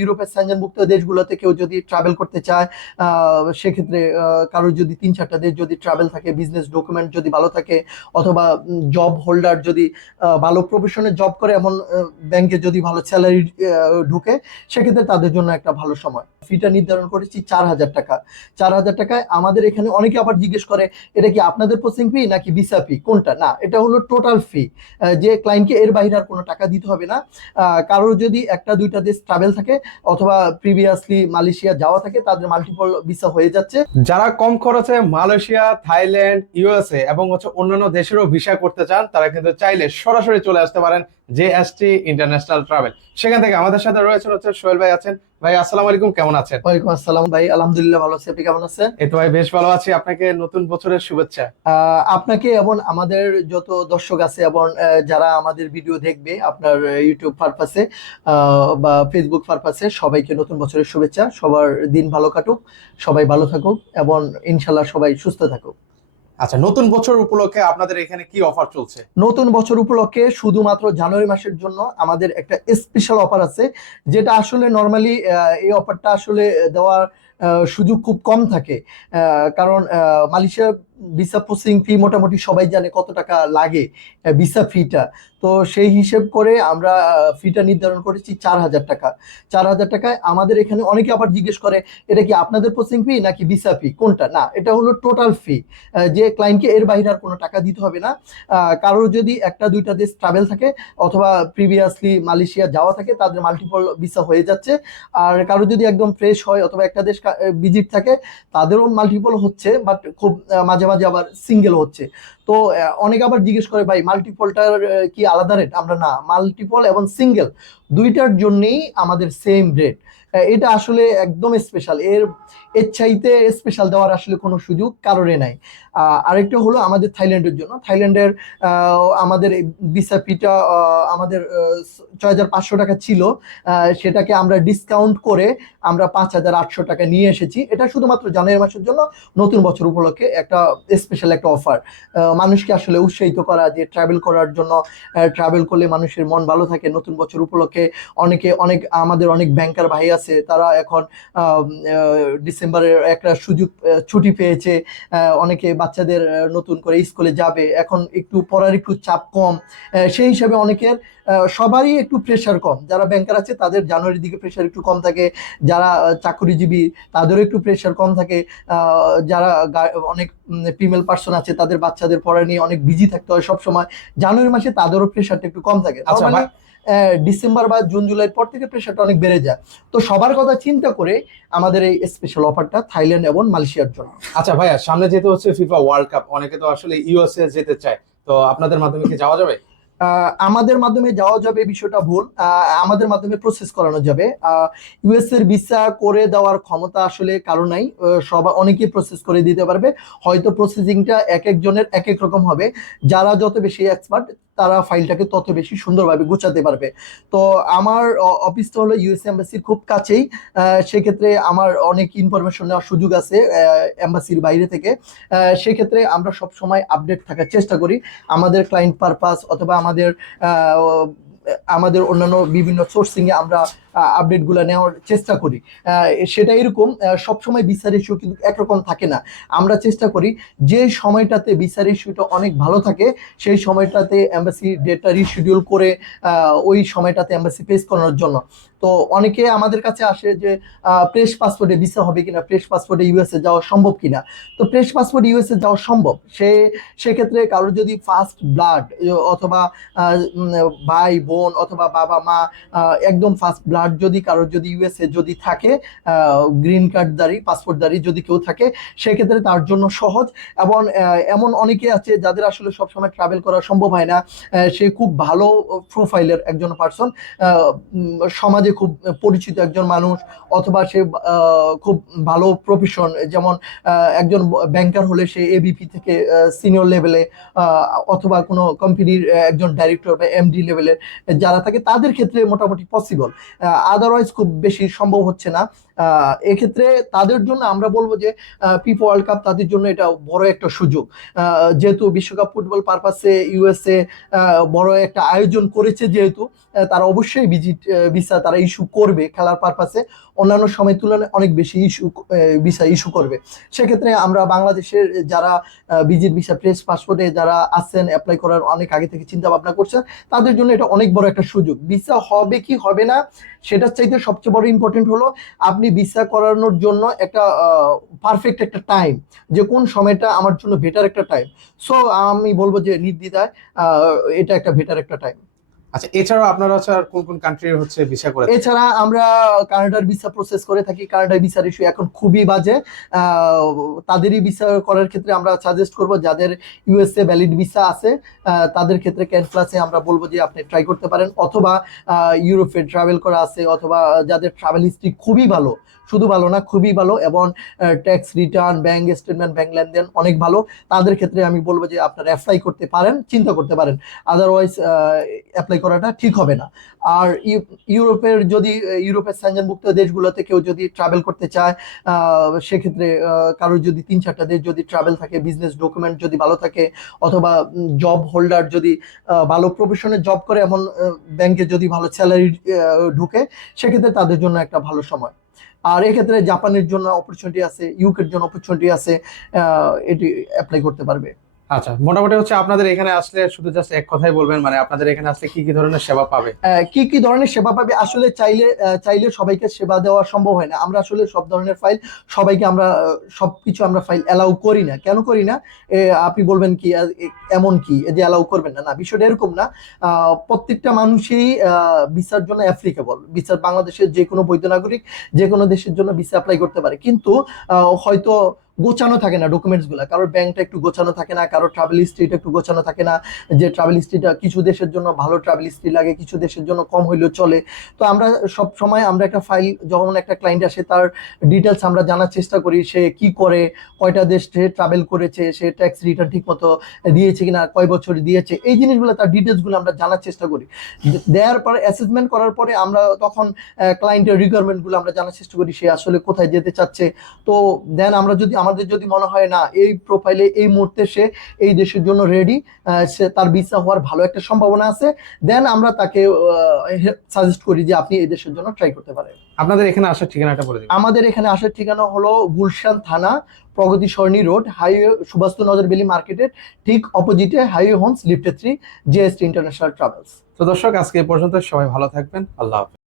ইউরোপের সেনজেনভুক্ত দেশগুলোতে কেউ যদি ট্রাভেল করতে চায়, সেক্ষেত্রে কারোর যদি 3-4টা দেশ যদি ট্রাভেল থাকে, বিজনেস ডকুমেন্ট যদি ভালো থাকে, অথবা জব হোল্ডার যদি ভালো প্রফেশনে জব করে, এমন ব্যাংকে যদি ভালো স্যালারি ঢুকে, সেক্ষেত্রে তাদের জন্য একটা ভালো সময়। ফিটা নির্ধারণ করেছি 4,000 টাকা। 4,000 টাকায় আমাদের এখানে অনেকে আবার জিজ্ঞেস করে, এটা কি আপনাদের প্রসেসিং ফি নাকি ভিসা ফি, কোনটা? না, এটা হলো টোটাল ফি, যে ক্লায়েন্টকে এর বাইরে আর কোনো টাকা দিতে হবে না। কারোর যদি 1-2টা দেশ ট্রাভেল থাকে অথবা প্রিভিয়াসলি মালয়েশিয়া যাওয়া থাকে, তাদের মাল্টিপল ভিসা হয়ে যাচ্ছে। যারা কম খরচে মালয়েশিয়া, থাইল্যান্ড, ইউএসএ এবং অন্যান্য দেশেরও ভিসা করতে চান, তারা কিন্তু চাইলে সরাসরি চলে আসতে পারেন জেএসটি ইন্টারন্যাশনাল ট্রাভেল। সেখান থেকে আমাদের সাথে রয়েছেন সোহেল ভাই আছেন। ভাই আসসালামু আলাইকুম, কেমন আছেন? ওয়ালাইকুম আসসালাম ভাই, আলহামদুলিল্লাহ ভালো আছি, আপনি কেমন আছেন? এই তো ভাই বেশ ভালো আছি। আপনাকে নতুন বছরের শুভেচ্ছা। আপনাকে এবং আমাদের যত দর্শক আছে এবং যারা আমাদের ভিডিও দেখবে আপনার ইউটিউব পারপাসে বা ফেসবুক পারপাসে, সবাইকে নতুন বছরের শুভেচ্ছা। সবার দিন ভালো কাটুক, সবাই ভালো থাকুক এবং ইনশাল্লাহ সবাই সুস্থ থাকুক। আচ্ছা, নতুন বছর উপলক্ষে আপনাদের এখানে কি অফার চলছে? নতুন বছর উপলক্ষে শুধুমাত্র জানুয়ারি মাসের জন্য আমাদের একটা স্পেশাল অফার আছে, যেটা আসলে নর্মালি এই অফারটা আসলে দেওয়ার সুযোগ খুব কম থাকে। কারণ মালয়েশিয়া ভিসা প্রসেসিং ফি মোটামুটি সবাই জানে কত টাকা লাগে ভিসা ফিটা। তো সেই হিসেব করে আমরা ফিটা নির্ধারণ করেছি 4,000 টাকা। 4,000 টাকায় আমাদের এখানে অনেকে আবার জিজ্ঞেস করে, এটা কি আপনাদের প্রসেসিং ফি নাকি ভিসা ফি, কোনটা? না, এটা হলো টোটাল ফি, যে ক্লায়েন্টকে এর বাইরে আর কোনো টাকা দিতে হবে না। কারোর যদি 1-2টা দেশ ট্রাভেল থাকে অথবা প্রিভিয়াসলি মালয়েশিয়া যাওয়া থাকে, তাদের মাল্টিপল ভিসা হয়ে যাচ্ছে। আর কারো যদি একদম ফ্রেশ হয় অথবা একটা দেশ ভিজিট থাকে, তাদেরও মাল্টিপল হচ্ছে, বাট খুব মাঝে মাঝে আবার সিঙ্গেল হচ্ছে। তো অনেকে আবার জিজ্ঞেস করে, ভাই মাল্টিপলটার কি আলাদা রেট? আমরা না, মাল্টিপল এবং সিঙ্গেল দুইটার জন্যই আমাদের সেম রেট। এটা আসলে একদম স্পেশাল, এর চাইতে স্পেশাল দেওয়ার আসলে কোনো সুযোগ কারোরে নাই। আরেকটা হলো আমাদের থাইল্যান্ডের জন্য। থাইল্যান্ডের আমাদের ভিসা ফিটা আমাদের 6,500 টাকা ছিল, সেটাকে আমরা ডিসকাউন্ট করে আমরা 5,800 টাকা নিয়ে এসেছি। এটা শুধুমাত্র জানুয়ারি মাসের জন্য, নতুন বছর উপলক্ষে একটা স্পেশাল একটা অফার। মানুষকে আসলে উৎসাহিত করা, যে ট্রাভেল করার জন্য, ট্রাভেল করলে মানুষের মন ভালো থাকে। নতুন বছর উপলক্ষে আমাদের অনেক ব্যাংকার ভাই আছে, তারা এখন ডিসেম্বরের একটা সুযোগ ছুটি পেয়েছে। অনেকে বাচ্চাদের নতুন করে স্কুলে যাবে, এখন একটু পড়ার একটু চাপ কম, সেই হিসাবে অনেকের সবারই একটু প্রেশার কম। যারা ব্যাংকার আছে তাদের জানুয়ারির দিকে প্রেশার একটু কম থাকে, যারা চাকরিজীবী তাদেরও একটু প্রেশার কম থাকে, যারা অনেক ফিমেল পার্সন আছে তাদের বাচ্চাদের পড়া নিয়ে অনেক বিজি থাকতে হয় সবসময়, জানুয়ারি মাসে তাদেরও প্রেশারটা একটু কম থাকে। আচ্ছা নরমালি ডিসেম্বর বা জুন জুলাইয়ের পর থেকে প্রেশারটা অনেক বেড়ে যায়। তো সবার কথা চিন্তা করে আমাদের এই স্পেশাল অফারটা থাইল্যান্ড এবং মালয়েশিয়ার জন্য। আচ্ছা ভাইয়া, সামনে যেতে হচ্ছে ফিফা ওয়ার্ল্ড কাপ, অনেকে তো আসলে ইউএসএ যেতে চায়, তো আপনাদের মাধ্যমে কি যাওয়া যাবে? আমাদের মাধ্যমে যাওয়া যাবে বিষয়টা ভুল, আমাদের মাধ্যমে প্রসেস করানো যাবে। ইউএস এর ভিসা করে দেওয়ার ক্ষমতা আসলে কারো নাই, সবাই অনেকেই প্রসেস করে দিতে পারবে। হয়তো প্রসেসিংটা এক একজনের এক এক রকম হবে। যারা যত বেশি এক্সপার্ট, তারা ফাইলটাকে তত বেশি সুন্দরভাবে গোছাতে পারবে। তো আমার অফিসটা হলো ইউএস এম্বাসির খুব কাছেই, সেক্ষেত্রে আমার অনেক ইনফরমেশন নেওয়ার সুযোগ আছে এম্বাসির বাইরে থেকে। সেক্ষেত্রে আমরা সব সময় আপডেট থাকার চেষ্টা করি, আমাদের ক্লায়েন্ট পারপাস অথবা আমাদের অন্যান্য বিভিন্ন সোর্সিং এ আমরা আপডেট গুলা নেওয়ার চেষ্টা করি। সেটা এরকম, সবসময় ভিসার ইস্যু কিন্তু একরকম থাকে না। আমরা চেষ্টা করি যে সময়টাতে ভিসার ইস্যুটা অনেক ভালো থাকে, সেই সময়টাতে এম্বাসি ডেটটা রিশিডিউল করে ওই সময়টাতে এম্বাসি পেশ করানোর জন্য। তো অনেকে আমাদের কাছে আসে যে প্রেস পাসপোর্টে ভিসা হবে কিনা, প্রেস পাসপোর্টে ইউএসএ যাওয়া সম্ভব কিনা। তো প্রেস পাসপোর্ট ইউএসএ যাওয়া সম্ভব, সেক্ষেত্রে কারোর যদি ফার্স্ট ব্লাড অথবা ভাই বোন অথবা বাবা মা একদম ফার্স্ট ব্লাড যদি কারোর যদি ইউএসএ যদি থাকে, গ্রিন কার্ডধারী পাসপোর্টধারী যদি কেউ থাকে, সেক্ষেত্রে তার জন্য সহজ। এবং এমন অনেকে আছে যাদের আসলে সবসময় ট্রাভেল করা সম্ভব হয় না, সে খুব ভালো প্রোফাইলের একজন পার্সন, সমাজে খুব পরিচিত একজন মানুষ, অথবা সে খুব ভালো প্রফেশন, যেমন একজন ব্যাংকার হলে সে এবিপি থেকে সিনিয়র লেভেলে, অথবা কোনো কোম্পানির একজন ডাইরেক্টর বা এমডি লেভেলের যারা থাকে, তাদের ক্ষেত্রে মোটামুটি পসিবল। আদারওয়াইজ খুব বেশি সম্ভব হচ্ছে না। এক্ষেত্রে তাদের জন্য আমরা বলবো যে ফিফা ওয়ার্ল্ড কাপ তাদের জন্য এটা বড় একটা সুযোগ। যেহেতু বিশ্বকাপ ফুটবল পারপাসে ইউএসএ বড় একটা আয়োজন করেছে, যেহেতু তারা অবশ্যই ভিসা তারা ইস্যু করবে খেলার পারপাসে, অন্যান্য সময় তুলনায় অনেক বেশি ভিসা ইস্যু করবে। সেক্ষেত্রে আমরা বাংলাদেশের যারা ভিজিট ভিসা প্রেস পাসপোর্টে যারা আছেন, অ্যাপ্লাই করার অনেক আগে থেকে চিন্তা ভাবনা করছেন, তাদের জন্য এটা অনেক বড় একটা সুযোগ। ভিসা হবে কি হবে না সেটার চাইতে সবচেয়ে বড় ইম্পর্টেন্ট হলো আপনি ভিসা করানোর জন্য একটা পারফেক্ট একটা টাইম, যে কোন সময়টা আমার জন্য বেটার একটা টাইম। সো আমি বলবো যে নির্দ্বিধায় এটা একটা বেটার একটা টাইম। আচ্ছা, এছাড়াও আপনারা হচ্ছে আর কোন কোন কান্ট্রির হচ্ছে ভিসা করে থাকেন? এছাড়া আমরা কানাডার ভিসা প্রসেস করে থাকি। কানাডার ভিসার ইস্যু এখন খুবই বাজে। তাদেরই ভিসা করার ক্ষেত্রে আমরা সাজেস্ট করব যাদের ইউএসএ ভ্যালিড ভিসা আছে, তাদের ক্ষেত্রে ক্যান প্লাসে আমরা বলবো যে আপনি ট্রাই করতে পারেন, অথবা ইউরোপে ট্রাভেল করা আছে, অথবা যাদের ট্রাভেল হিস্ট্রি খুবই ভালো, শুধু ভালো না খুবই ভালো, এবং tax return, bank statement, bank লেনদেন অনেক ভালো, তাদের ক্ষেত্রে আমি বলবো যে আপনারা অ্যাপ্লাই করতে পারেন, চিন্তা করতে পারেন। আদারওয়াইজ অ্যাপ্লাই করাটা ঠিক হবে না। আর ইউরোপের যদি ইউরোপের সেনজেনভুক্ত দেশগুলোতে কেউ যদি ট্রাভেল করতে চায়, সেক্ষেত্রে কারোর যদি 3-4টা দেশ যদি ট্রাভেল থাকে, বিজনেস ডকুমেন্ট যদি ভালো থাকে, অথবা জব হোল্ডার যদি ভালো প্রফেশনে জব করে, এমন ব্যাংকে যদি ভালো স্যালারি ঢুকে, সেক্ষেত্রে তাদের জন্য একটা ভালো সময়। আর এক্ষেত্রে জাপানের জন্য অপরচুনিটি আছে, ইউকের জন্য অপরচুনিটি আছে, এটি অ্যাপ্লাই করতে পারবে। আচ্ছা, মোটামুটি হচ্ছে আপনাদের এখানে আসলে শুধু জাস্ট এক কথাই বলবেন, মানে আপনাদের এখানে আসলে কি কি ধরনের সেবা পাবে? কি কি ধরনের সেবা পাবে, আসলে চাইলে সবাইকে সেবা দেওয়া সম্ভব হয় না। আমরা আসলে সব ধরনের ফাইল সবাইকে আমরা সবকিছু আমরা ফাইল অ্যালাউ করি না। কেন করি না আপনি বলবেন কি এমন কি যে অ্যালাউ করবেন না? না, বিষয়টা এরকম না। প্রত্যেকটা মানুষই ভিসার জন্য অ্যাপ্লিকেবল। ভিসার বাংলাদেশের যে কোনো বৈধ নাগরিক যে কোনো দেশের জন্য ভিসা অ্যাপ্লাই করতে পারে, কিন্তু হয়তো গোছানো থাকে না ডকুমেন্টস গুলা, কারোর ব্যাংকটা একটু গোছানো থাকে না, কারোর ট্রাভেল হিস্ট্রিটা একটু গোছানো থাকে না। যে ট্রাভেল হিস্ট্রিটা কিছু দেশের জন্য ভালো ট্রাভেল হিস্ট্রি লাগে, কিছু দেশের জন্য কম হইলেও চলে। তো আমরা সব সময় আমরা একটা ফাইল, যখন একটা ক্লায়েন্ট আসে তার ডিটেলস আমরা জানার চেষ্টা করি, সে কি করে, কয়টা দেশ সে ট্রাভেল করেছে, সে ট্যাক্স রিটার্ন ঠিক মতো দিয়েছে কিনা, কয় বছর দিয়েছে, এই জিনিসগুলো তার ডিটেলসগুলো আমরা জানার চেষ্টা করি। দেওয়ার পরে অ্যাসেসমেন্ট করার পরে আমরা তখন ক্লায়েন্টের রিকোয়ারমেন্টগুলো আমরা জানার চেষ্টা করি, সে আসলে কোথায় যেতে চাচ্ছে। তো দেন আমরা যদি আমাদের যদি মনে হয় না এই প্রোফাইলে এই মুহূর্তে সে এই দেশের জন্য রেডি, সে তার ভিসা হওয়ার ভালো একটা সম্ভাবনা আছে, দেন আমরা তাকে সাজেস্ট করি যে আপনি এই দেশের জন্য ট্রাই করতে পারেন। আপনাদের এখানে আসার ঠিকানাটা বলে দিন। আমাদের এখানে আসার ঠিকানা হলো গুলশান থানা, প্রগতি সরণি রোড, হাইওয়ে সুভাষচন্দ্র নজরবেলি মার্কেটের ঠিক অপোজিটে, হাইওয়ে হোমস লিফটে 3, জেএসটি ইন্টারন্যাশনাল ট্রাভেলস। তো দর্শক, আজকে এই পর্যন্ত, সবাই ভালো থাকবেন, আল্লাহ হাফেজ।